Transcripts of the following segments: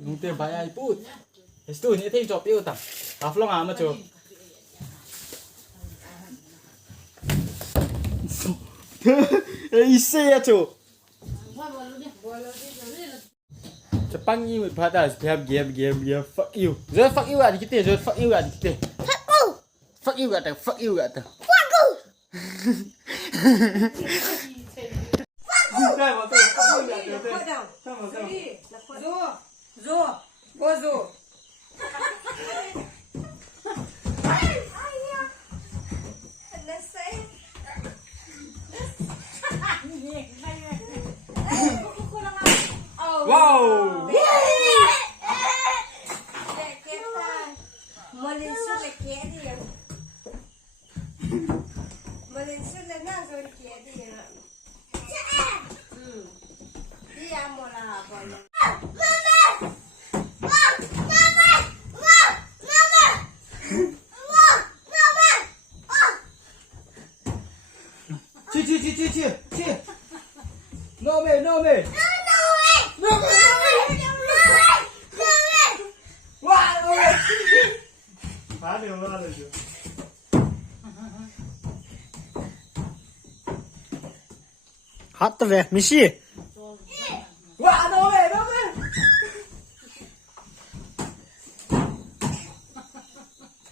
Nung te bayay put. Esto ni te job yêu ta. Aflong ama cho. Ise ya cho. Jepang ni pada game fuck you. Just fuck you ada kita, just fuck you ada kita. Fuck you ada, fuck you ada. Wow.去。No me.哇，爬流了就。好的嘞，没事。哇，no me。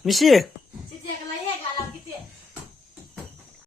没事。